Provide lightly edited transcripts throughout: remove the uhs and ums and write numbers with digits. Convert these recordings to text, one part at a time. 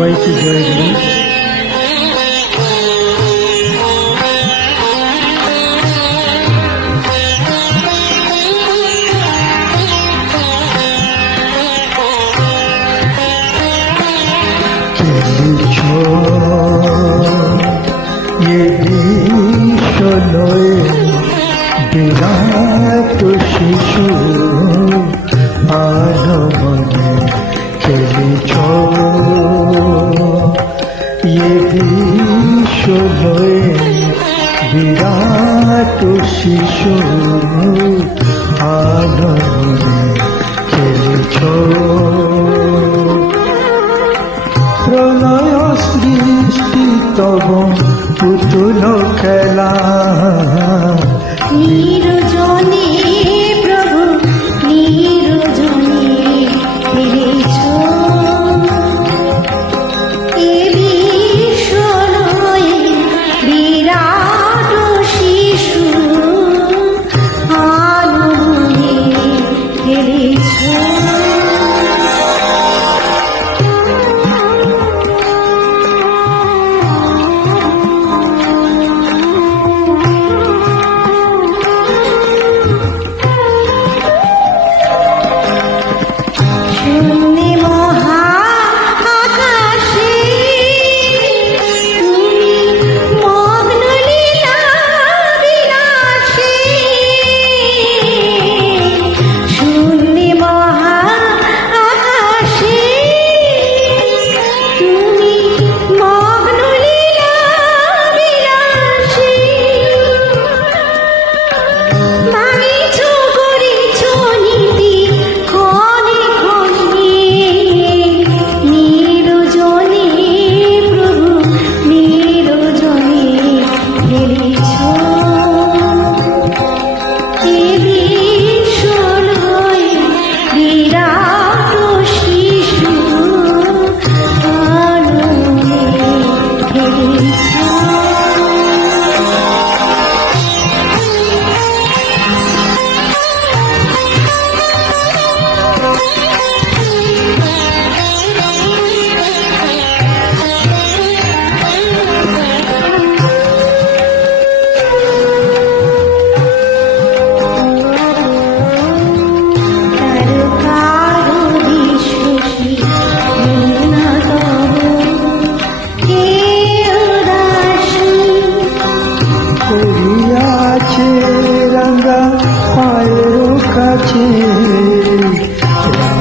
সবাইকে জয় গুরু। ये विश्व नये विराट शिशु आनमने खेलिछ। ये विश्व नये विराट शिशु आनमने खेलिछ। প্রলয় সৃষ্টি তব পুতুল খেলা নিরজনে প্রভু নিরজনে ফিরেছ। এ বিশ্বলয়ে বিরাট শিশু আনমনে ফিরেছ।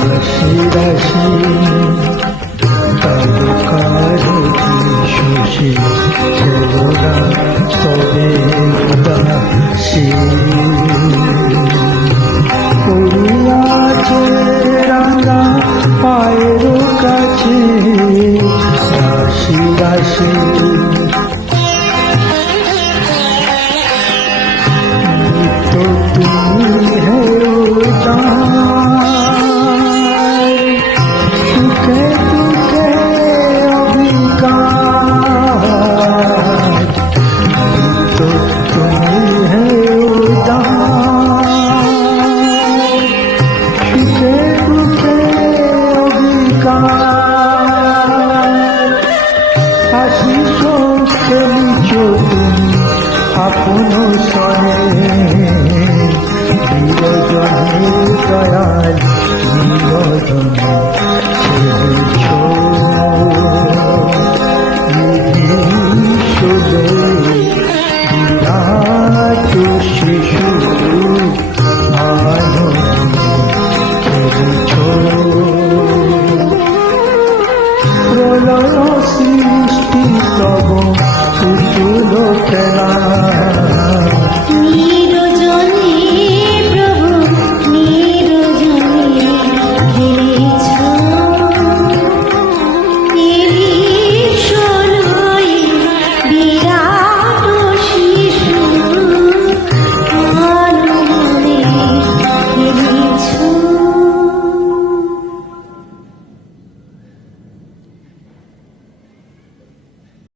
রাশি রাশি তারকার শশী ছেলনা তবে উদাসী পড়িয়াছে রাঙা পায়ের কাছে রাশি রাশি আপন সনে বিরজনে দয়াল বিরজনে ছেড়েছ। বিরাট শিশু আনন্দে ছেড়েছ। প্রলয় সৃষ্টি তব